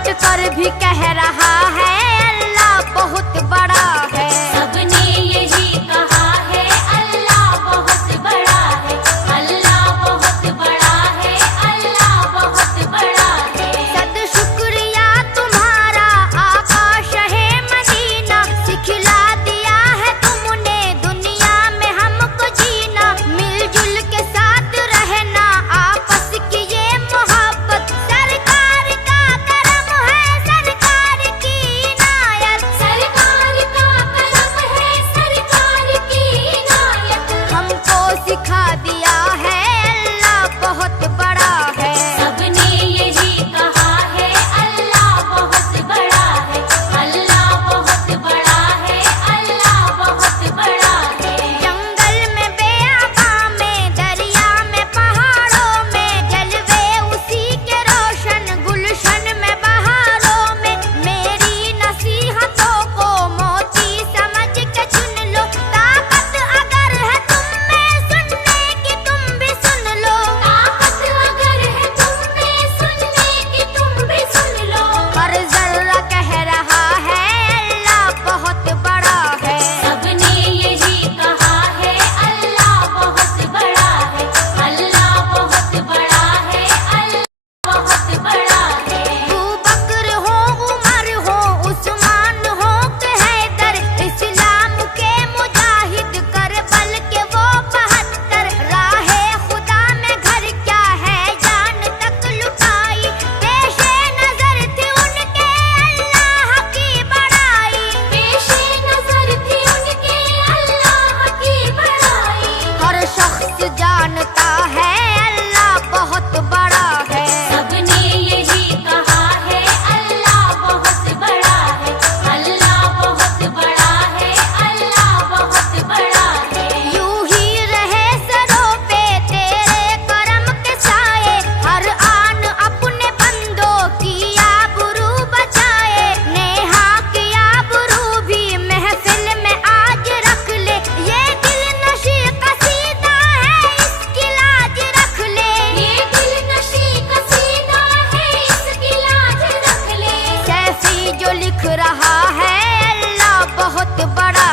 डट कर भी कह रहा है अल्लाह बहुत बड़ा है। सबने यही कहा है अल्लाह बहुत बड़ा है, अल्लाह बहुत बड़ा है, अल्लाह बहुत बड़ा है। सद शुक्रिया तुम्हारा आका शहे मदीना, सिखला दिया है तुमने दुनिया में हमको जीना। मिलजुल के साथ रहना आपस की ये मोहब्बत, सरकार का करम है सरकार की इनायत। सरकार का करम है सरकार की इनायत। हमको सिखा दिया है अल्लाह बहुत बड़ा है। सबने यही कहा है अल्लाह बहुत बड़ा है, अल्लाह बहुत बड़ा है, अल्लाह बहुत बड़ा है। जंगल में बेआबा में दरिया में पहाड़ों में जलवे उसी के रोशन गुलशन में बहारों में। मेरी नसीहतों को मोती समझ के चुन लो, ताकत अगर है तुम में सुनने की तुम भी सुन लो। ताकत अगर है तुम में सुनने की तुम भी सुन लो। हर जर्रा कह रहा है अल्लाह बहुत बड़ा है। सबने यही कहा है अल्लाह बहुत बड़ा है, अल्लाह बहुत बड़ा है, अल्लाह बहुत बड़ा है। अबू बकर हो उमर हो उस्मान हो के हैदर, इस्लाम के मुजाहिद करबल के वो 72। राहे खुदा में घर क्या है जान तक लुटाई, पेशे नजर थी उनके अल्लाह की बड़ाई। पेशे नजर थी उनके अल्लाह की बड़ाई। हर शख्स जानता है अल्लाह बहुत बड़ा है। सबने यही कहा है अल्लाह बहुत बड़ा है, अल्लाह बहुत बड़ा है, अल्लाह बहुत बड़ा है। यूं ही रहे सरों पे तेरे करम के साए, हर आन अपने बंदों की आबरू बचाए। नेहा की आबरू भी महफिल में आज रख ले, ये दिल नशी कसीदा है इसकी लाज रख ले। ये दिल नशी कसीदा है इसकी लाज रख ले। सैफी जो लिख रहा है अल्लाह बहुत बड़ा